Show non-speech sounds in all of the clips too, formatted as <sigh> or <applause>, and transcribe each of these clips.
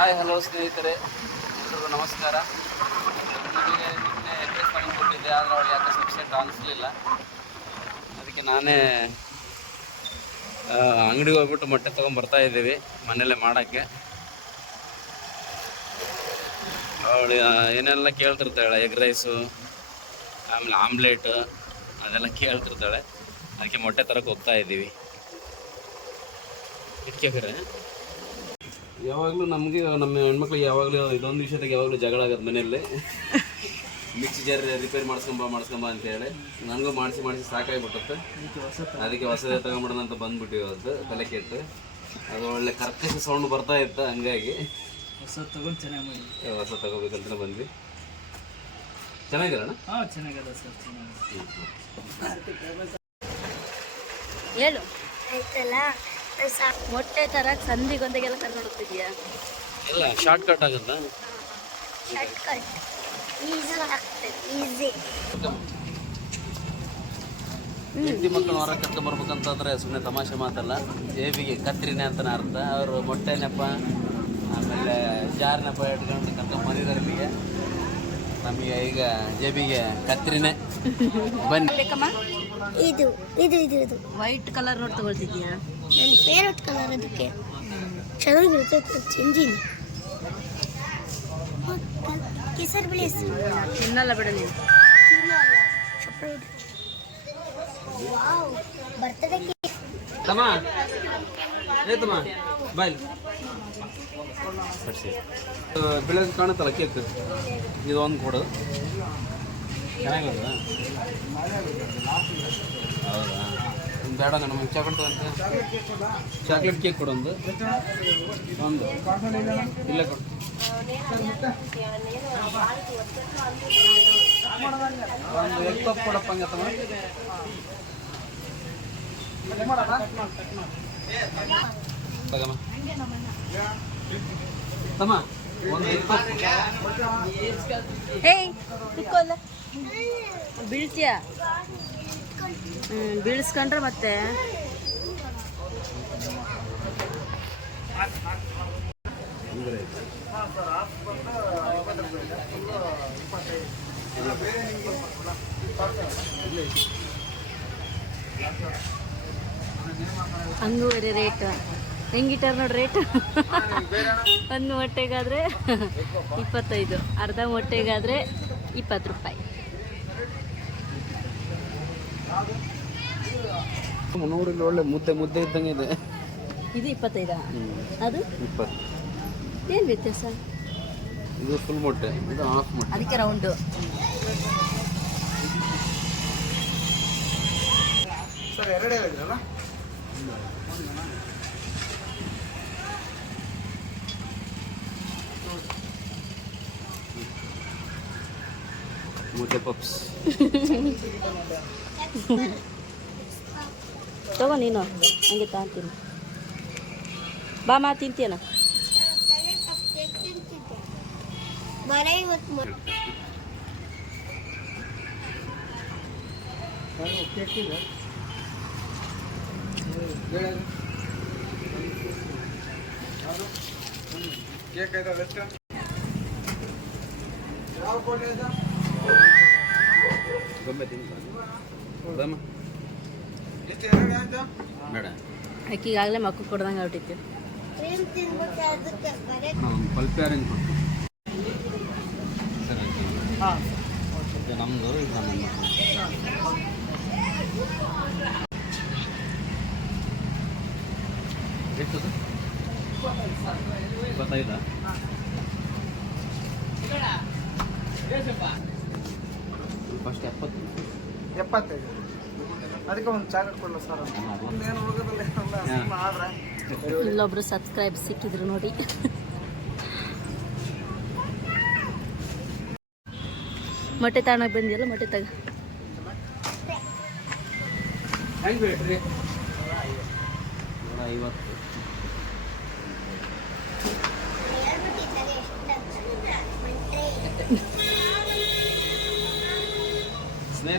Hi, hello ಸ್ನೇಹಿತರೆ. ಎಲ್ರಿಗೂ ನಮಸ್ಕಾರ. ನಿಮಗೆ ನಿನ್ನೆ ಎಡ್ರೆಸ್ ಮಾಡಿ ಕೊಟ್ಟಿದ್ದೆ, ಆದರೆ ಅವಳು ಯಾಕೆ ಸಬ್ಸೆಟ್ ಅನಿಸ್ಲಿಲ್ಲ ಅದಕ್ಕೆ ನಾನೇ ಅಂಗಡಿಗೆ ಹೋಗ್ಬಿಟ್ಟು ಮೊಟ್ಟೆ ತೊಗೊಂಡ್ಬರ್ತಾ ಇದ್ದೀವಿ, ಮನೆಯಲ್ಲೇ ಮಾಡೋಕ್ಕೆ. ಅವಳು ಏನೆಲ್ಲ ಕೇಳ್ತಿರ್ತಾಳೆ ಎಗ್ ರೈಸು ಆಮೇಲೆ ಆಮ್ಲೆಟು ಅದೆಲ್ಲ ಕೇಳ್ತಿರ್ತಾಳೆ. ಅದಕ್ಕೆ ಮೊಟ್ಟೆ ತರಕ್ಕೆ ಹೋಗ್ತಾ ಇದ್ದೀವಿ. ಇಟ್ಕೆ ಯಾವಾಗಲೂ ನಮಗೆ ನಮ್ಮ ಹೆಣ್ಮಕ್ಳಿಗೆ ಯಾವಾಗಲೂ ಇದೊಂದು ವಿಷಯದಾಗ ಯಾವಾಗಲೂ ಜಗಳ ಆಗೋದು ಮನೆಯಲ್ಲಿ. ಮಿಕ್ಸಿ ಜಾರ್ ರಿಪೇರ್ ಮಾಡಿಸ್ಕೊಂಬ ಮಾಡಿಸ್ಕೊಂಬ ಅಂತ ಹೇಳಿ. ನನಗೂ ಮಾಡಿಸಿ ಮಾಡಿಸಿ ಸಾಕಾಗಿಬಿಟ್ಟತ್ತೆ. ಅದಕ್ಕೆ ಹೊಸದೇ ತಗೊಂಬಿಡೋಣ ಅಂತ ಬಂದ್ಬಿಟ್ಟಿವಿ ಅದು ತಲೆ ಕೆಟ್ಟು. ಅದು ಒಳ್ಳೆ ಕರ್ಕಶ ಸೌಂಡ್ ಬರ್ತಾ ಇತ್ತು ಹಂಗಾಗಿ. ಹೊಸ ತಗೊಂಡು ಚೆನ್ನಾಗಿ ಮಾಡಿ ಹೊಸ ತಗೋಬೇಕಂತ ಬಂದ್ವಿ. ಚೆನ್ನಾಗಿರೋಣ ಹಾಂ ಚೆನ್ನಾಗದ ಸರ್ ಚೆನ್ನಾಗಿದೆ. ಹೇಳು. ಆಯ್ತಲ್ಲ? ಮೊಟ್ಟೆ ತರಕ್ ಸಂಧಿಗೊಂದಿಗೆಲ್ಲ ಕರ್ಕೊಂಡು ಹೋಗ್ತಿದ್ಯಾ ಇಲ್ಲ ಶಾರ್ಟ್ ಕಟ್ ಆಗಲ್ಲ ಶಾರ್ಟ್ ಕಟ್ ಈಸಿ ಆಗ್ತದೆ ಈಸಿ ಹೆಂಡತಿ ಮಕ್ಕಳು ಹೊರಗೆ ಕರ್ಕೊಂಡು ಬರ್ಬೇಕಂತಂದ್ರೆ ಸುಮ್ಮನೆ ತಮಾಷೆ ಮಾತಲ್ಲ. ಜೇಬಿಗೆ ಕತ್ರಿನೇ ಅಂತ ಅರ್ಥ. ಅವರು ಮೊಟ್ಟೆನಪ್ಪ ನೆಪ ಆಮೇಲೆ ಜಾರ್ ನೆಪ ಇಟ್ಕೊಂಡು ಕರ್ಕೊಂಡು ಬಂದಿದ್ದಾರೆ ಇಲ್ಲಿಗೆ. ನಮಗೆ ಈಗ ಜೇಬಿಗೆ ಕತ್ರಿನೇ. <laughs> ಬನ್ನಿ. ಇದು ಇದು ಇದು ಇದು. ವೈಟ್ ಕಲರ್ ನೋಡಿ ತಗೊಳ್ತಿದ್ಯಾ ನನ್ನ ಫೇವ್ರೆಟ್ ಕಲರ್ ಅದಕ್ಕೆ. ಚೆನ್ನಾಗಿರುತ್ತೆ ಚೇಂಜಿಂಗ್ ಕೇಸರಿ ಬಿಳಿ ತಿನ್ನಲ್ಲ ಬಿಡ ಬರ್ತಡೇ ಕೇಕ್ ತಮ್ಮ. ಏ ತಮ್ಮ ಬಾಯ್. ಬೆಳಗ್ಗೆ ಕಾಣುತ್ತಲ್ಲ ಕೇಕ್? ಇದು ಒಂದು ಕೊಡು. ಚೆನ್ನಾಗಿರೋದು? ಹೌದಾ? ಬೇಡ ನಮಗೆ ಚಾಕ್ಲೇಟ್ ತಗೊಂತ ಚಾಕ್ಲೇಟ್ ಕೇಕ್ ಕೊಡು ಒಂದು. ಇಲ್ಲ ಕೊಡು. ಒಂದು ಎಗ್ ಪಪ್ ಕೊಡಪ್ಪ ಹಂಗತ್ತಮ್ಮ ತಮ್ಮ, ಒಂದು ಎಗ್ ಪಪ್ ಬೀಳ್ತೀಯ? ಹ್ಞೂ ಬೀಳಿಸ್ಕೊಂಡ್ರೆ ಮತ್ತೆ. ಹಂಗೂವರೆ ರೇಟ್. ಹೆಂಗಿಟ್ಟಾರ ನೋಡಿ ರೇಟ್? ಒಂದು ಮೊಟ್ಟೆಗಾದರೆ ಇಪ್ಪತ್ತೈದು, ಅರ್ಧ ಮೊಟ್ಟೆಗಾದರೆ ಇಪ್ಪತ್ತು ರೂಪಾಯಿ. ನೋಡಿ ಇಲ್ಲಿ ಒಳ್ಳೆ ಮುದ್ದೆ ಮುದ್ದೆ ಇದ್ದಂಗೆ ಇದೆ. ಇದು ಇಪ್ಪತ್ತೈದಾ? ಅದು? ಇಪ್ಪತ್ತು. ಏನು ವ್ಯತ್ಯಾಸ? ಇದು ಫುಲ್ ಮೊಟ್ಟೆ ಇದು ಹಾಫ್ ಮೊಟ್ಟೆ. ಅದಕ್ಕೆ ರೌಂಡು ಸರ್ ಎರಡೇ ಹೇಳಿದ್ರಲ್ಲ? ಮುದ್ದೆ ಪಪ್ಸ್. <laughs> <laughs> ತಗೋ ನೀನು ಹಂಗೆ ತಾಂತೀನಿ ಬಾ ಮಾ ತಿಂತೀಯನ? ಕೇಕ್ ಎಷ್ಟು ಯಾವ ಗೊಂಬೆ ತಿಂತ ಹೌದಮ್ಮ ಎಷ್ಟು ಎರಡು ಆಯ್ತಾ ಬೇಡ ಆಕೆ ಈಗಾಗಲೇ ಮಕ್ಕ ಕೊಡ್ದಂಗೆ ಹೊಟ್ಟಿತ್ತು ಕ್ರೀಮ್ ತಿನ್ಬಿಟ್ಟು ಅದಕ್ಕೆ ಬರೀ ನಾವು ಪಲ್ಪೆ ಅರೇಂಜ್ ಕೊಡ್ತೀವಿ ಸರಿ ಆಯ್ತು. ಹಾಂ ಇದು ನಮ್ಮದು ಇದು ನಮ್ಮ ಎಷ್ಟದು ಇಪ್ಪತ್ತೈದಾ ಫಸ್ಟ್ ಎಪ್ಪತ್ತು ಎಪ್ಪತ್ತೈದು ಅದಕ್ಕೆ ಒಂದು ಜಾಗ ಕೊಡಲ್ಲ ಸರ್ ಏನು ಹುಡುಗದಲ್ಲಿ ಆದ್ರೆ. ಇಲ್ಲೊಬ್ರು ಸಬ್ಸ್ಕ್ರೈಬ್ ಸಿಕ್ಕಿದ್ರು ನೋಡಿ. ಮೊಟ್ಟೆ ತಾಣಕ್ಕೆ ಬಂದಿಲ್ಲ ಮೊಟ್ಟೆ ತಗ. ಹೆಂಗೆ ಬೇಕ್ರಿ ನೂರ ಐವತ್ತು.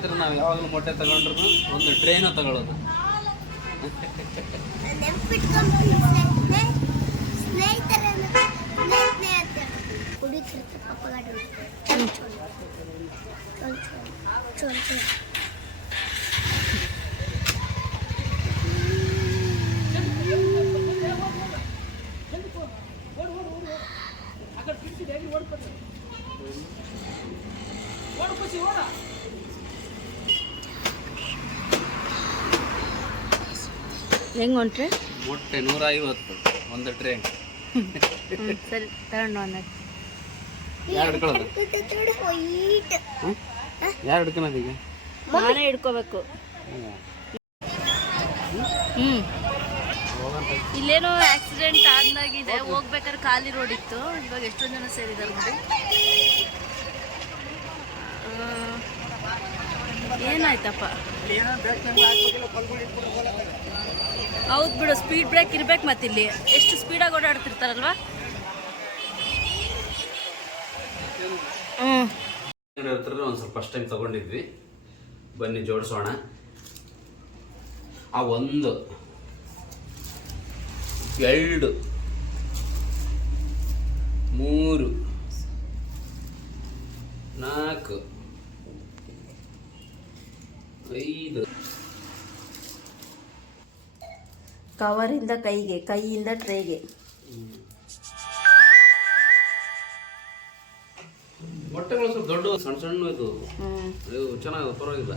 ಸ್ನೇಹಿತರು ನಾವು ಯಾವಾಗಲೂ ಮೊಟ್ಟೆ ತಗೊಂಡ್ರು ಒಂದು ಟ್ರೈನ ತಗೊಳ್ಳೋದು ಕುಡಿತಿರ್ತಾರೆ ಹೆಂಗೆ ಹೊಂಟ್ರಿ? ಮೊಟ್ಟೆ ನೂರ ಐವತ್ತು ಒಂದು ಟ್ರೇ. ಸರಿ ತಗೊಂಡು ಅನ್ನಕ್ಕೆ ಯಾರು ಹಿಡ್ಕೊಳ್ಳೋದು ಯಾರು ಹಿಡ್ಕೊಳೋದು ಈಗ? ನಾನೇ ಹಿಡ್ಕೋಬೇಕು. ಹ್ಞೂ ಇಲ್ಲೇನೋ ಆಕ್ಸಿಡೆಂಟ್ ಆದಾಗಿದೆ ಹೋಗ್ಬೇಕಾದ್ರೆ ಖಾಲಿ ರೋಡ್ ಇತ್ತು. ಇವಾಗ ಎಷ್ಟೊಂದು ಜನ ಸೇರಿದ್ದಾರೆ ನೋಡಿ. ಏನಾಯ್ತಪ್ಪ? ಹೌದು ಬಿಡು ಸ್ಪೀಡ್ ಬ್ರೇಕ್ ಇರ್ಬೇಕು ಮತ್ತಿಲ್ಲಿ. ಎಷ್ಟು ಸ್ಪೀಡಾಗಿ ಓಡಾಡ್ತಿರ್ತಾರಲ್ವಾ? ಹ್ಞೂ ಹತ್ರ ಒಂದು ಸ್ವಲ್ಪ ಫಸ್ಟ್ ಟೈಮ್ ತಗೊಂಡಿದ್ವಿ. ಬನ್ನಿ, ಜೋಡಿಸೋಣ. ಆ ಒಂದು, ಎರಡು, ಮೂರು, ನಾಲ್ಕು, ಐದು. ಕವರಿಂದ ಕೈಗೆ ಕೈಯಿಂದ ಟ್ರೇಗೆ. ಮೊಟ್ಟೆಗಳು ಸ್ವಲ್ಪ ದೊಡ್ಡ ಸಣ್ಣ ಸಣ್ಣ ಇದು. ಹ್ಞೂ ಇವು ಚೆನ್ನಾಗಿದೆ ಪರವಾಗಿಲ್ಲ.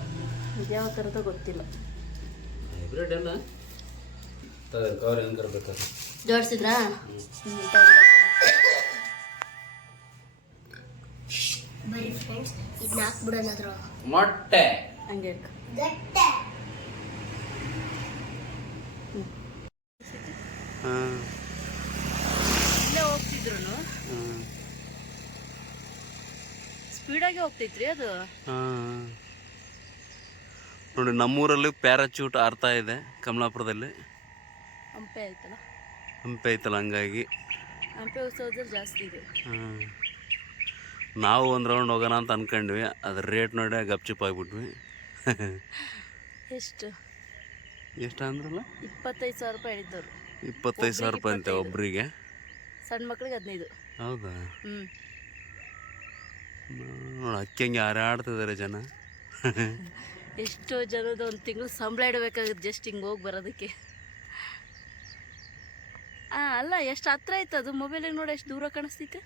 ಯಾವ ಥರದ ಗೊತ್ತಿಲ್ಲ. ಹೈಬ್ರಿಡ್ ಎಲ್ಲ ಕವರ್ ಹೆಂಗೆ ತರಬೇಕಾದ್ರೆ. ಜೋಡಿಸಿದ್ರಾ? ಬರೀ ಫ್ರೆಂಡ್ಸ್ ಇದನ್ನ ಹಾಕ್ಬಿಡೋಣ ಮೊಟ್ಟೆ. ಹಂಗೆ. ಗಟ್ಟೆ ಇಲ್ಲೇ ಹೋಗ್ತಿದ್ರು ಸ್ಪೀಡಾಗಿ ಹೋಗ್ತೈತ್ರಿ ಅದು? ಹಾಂ. ನೋಡಿ ನಮ್ಮೂರಲ್ಲಿ ಪ್ಯಾರಾಚೂಟ್ ಆರ್ತಾ ಇದೆ ಕಮಲಾಪುರದಲ್ಲಿ. ಹಂಪೆ ಆಯ್ತಲ್ಲ? ಹಂಪೆ ಐತಲ್ಲ ಹಂಗಾಗಿ. ಹಂಪೆ ಉತ್ಸವದಲ್ಲಿ ಜಾಸ್ತಿ ಇದೆ. ಹಾಂ. ನಾವು ಒಂದು ರೌಂಡ್ ಹೋಗೋಣ ಅಂತ ಅನ್ಕೊಂಡ್ವಿ. ಅದ್ರ ರೇಟ್ ನೋಡಿ ಗಪ್ಚಿಪ್ ಆಗಿಬಿಟ್ವಿ. <laughs> ಎಷ್ಟು? ಎಷ್ಟು ಅಂದ್ರಲ್ಲ? ಇಪ್ಪತ್ತೈದು ಸಾವಿರ ರೂಪಾಯಿ ಹೇಳಿದ್ದವ್ರು. ಇಪ್ಪತ್ತೈದು ಸಾವಿರ ರೂಪಾಯಿ ಅಂತೆ ಒಬ್ಬರಿಗೆ ಸಣ್ಣ ಮಕ್ಳಿಗೆ ಹದಿನೈದು. ಹೌದಾ? ಹ್ಞೂ ನೋಡಿ ಅಕ್ಕಿ ಹಂಗೆ ಹಾರಾಡ್ತಿದ್ದಾರೆ ಜನ. ಎಷ್ಟೋ ಜನದ ಒಂದು ತಿಂಗಳು ಸಂಬಳ ಇಡಬೇಕಾಗುತ್ತೆ ಜಸ್ಟ್ ಹಿಂಗೆ ಹೋಗಿ ಬರೋದಕ್ಕೆ. ಹಾಂ ಅಲ್ಲ ಎಷ್ಟು ಹತ್ರ ಆಯ್ತು ಅದು? ಮೊಬೈಲಿಗೆ ನೋಡಿ ಎಷ್ಟು ದೂರ ಕಾಣಿಸ್ತೈತೆ.